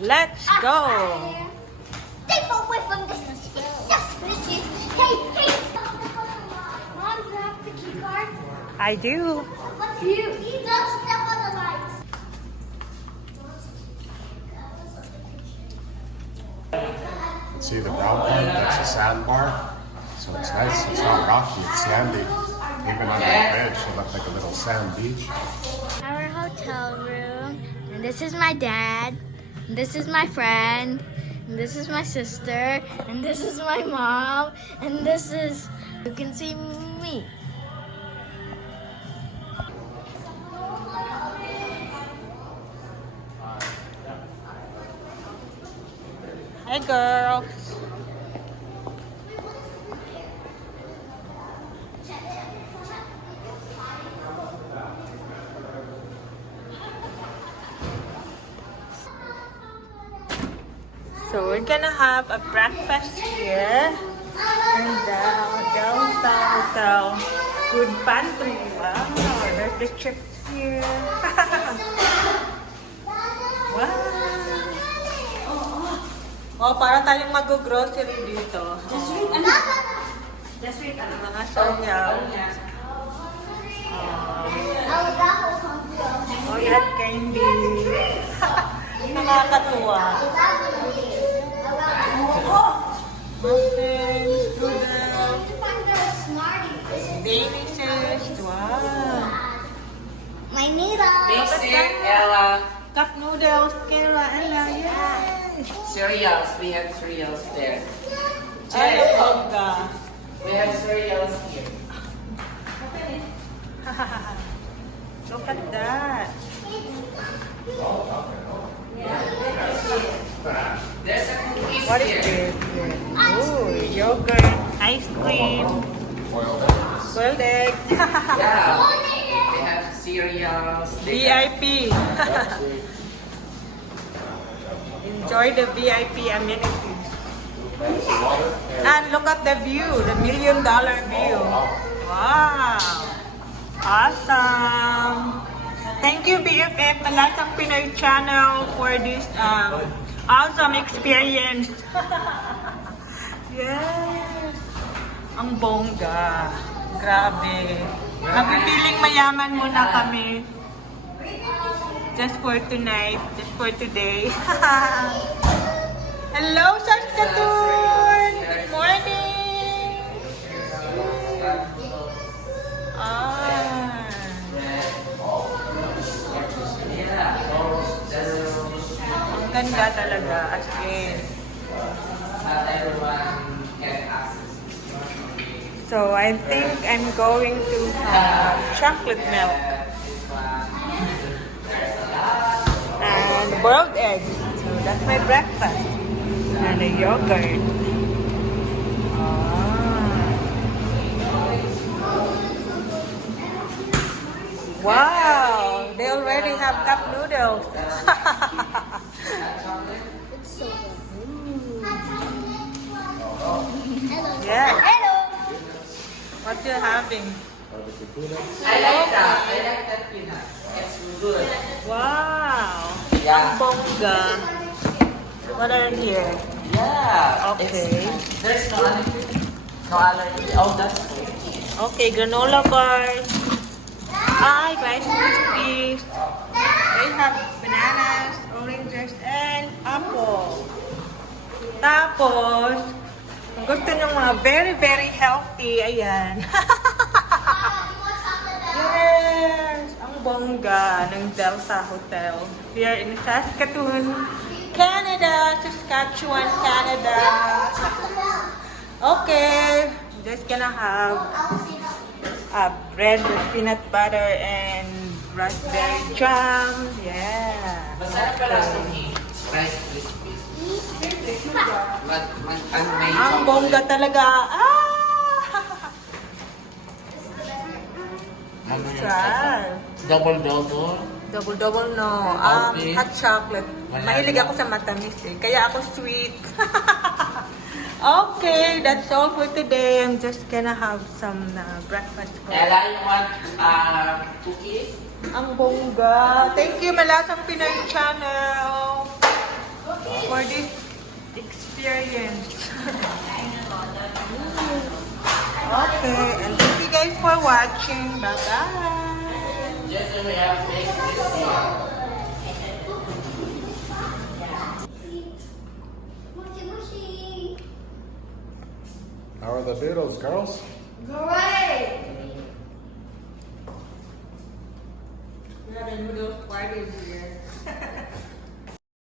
Let's go! Stay far away from this. It's just squishy. Hey, hey! Mom, do you have the key card? I do. What's you? Don't step on the lights. See the brown part? That's a sandbar. So it's nice. It's not rocky. It's sandy. Even on the bridge, it looked like a little sand beach. Our hotel room, and this is my dad, and this is my friend, and this is my sister, and this is my mom, and this is, you can see me. Hey, girl. So we're gonna have a breakfast here in the downtown hotel. Good pantry. Wow, there's the chips here. Wow. Oh, para tayong mag-grocery dito. Just wait, ano? Mga sayaw. Oh, yan, candy. Nakakatuwa. Muffins, noodles, Danishes. Wow. My needle. Basic, Ella. Cup noodles, Kayla, Ella. Yay! Cereals. We have cereals there. Ay, ang bongga. We have cereals here. Look at that. There's a cookies What is here. this? Ooh, yogurt, ice cream, boiled egg. Yeah. They have cereals. VIP. Enjoy the VIP amenities. And look at the view, the $1 million view. Wow. Awesome. Thank you, BFF Malasang Pinoy channel for this awesome experience. Yes. Ang bongga. Grabe. Napipiling mayaman muna kami. Just for tonight, just for today. Hello, Saskatoon! Good morning! Ah. Ang ganda talaga, as in. Not everyone can access. So, I think I'm going to have chocolate milk and boiled egg. So, that's my breakfast. And a yogurt. Ah. Wow! They already have cup noodles. It's so good. Yes. Hello. What you having? I like that. I like that peanut. It's good. Wow! Yeah. Bongga. What are here? Yeah. Okay. There's no allergy. No allergy. Oh, that's good. Okay, granola bars. Hi, Rice Krispies. They have bananas, oranges, and apple. Tapos, kung gusto nyo mga very, very healthy, ayan. Yes! Ang bongga ng Delta Hotel. Here in Saskatoon, Canada. Saskatchewan, Canada. Okay, just gonna have bread with peanut butter and raspberry jam. Yeah. Masarap pala itong Rice Krispies. Ano may Ang bongga talaga. Ah! Sarap. Double. Double no. Okay. Hot chocolate. Mahilig ako sa matamis eh. Kaya ako sweet. Okay, that's all for today. I'm just gonna have some breakfast. Ella, you want cookies? Ang bongga. Thank you, Malasang Pinoy channel. for this experience. Okay, and thank you guys for watching. Bye-bye. Just so we have to make this here. How are the doodles, girls? Great! We're having noodles parties here.